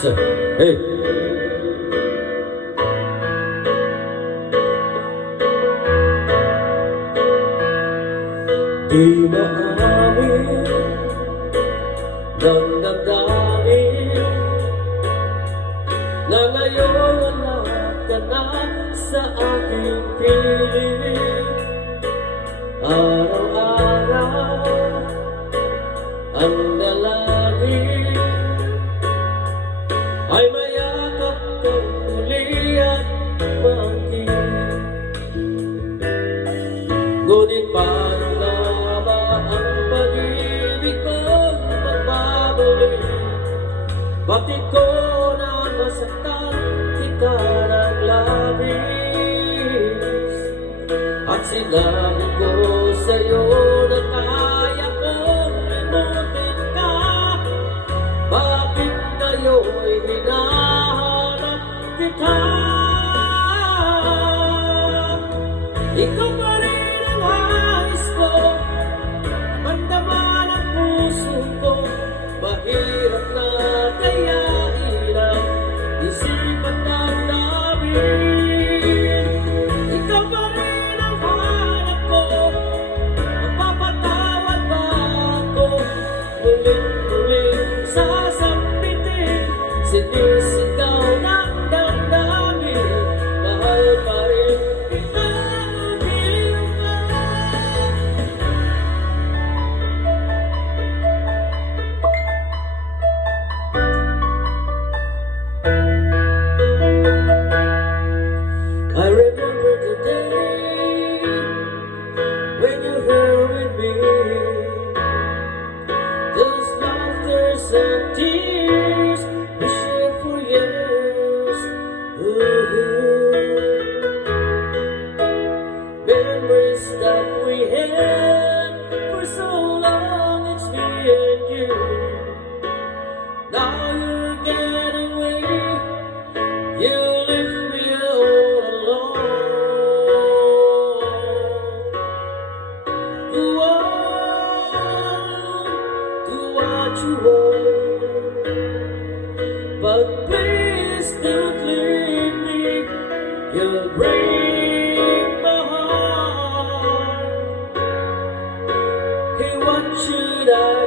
So, hey. Di maamin ng damdamin na ngayon wala ka na sa aking piling. Araw-araw ang dalangin ay mayakap kang muli at maangkin. Ngunit paano na ba ang pag-ibig kong magbabalik? Bakit ko na masaktan kita ng labis? At sinabi ko sa'yo na kaya kong limutin ka. Bakit ngayon'y hinahanap kita? Ikaw pa rin ang hais ko, mandaman ang puso ko. Mahirap na kayain ang isip at damdamin. Ikaw pa rin ang hanap ko, mapapatawad ba ako? Muling-muling sasampitin, sinisigaw ng damdamin. Mahal pa rin kita, believe ka. I remember the day when you were with me. Those laughters and tears we shared for years. Memories that we had for so long, it's me and you. Now you're getting away, you leave me all alone. Go on, do what you want, but please don't leave me. You'll break my heart. Hey, what should I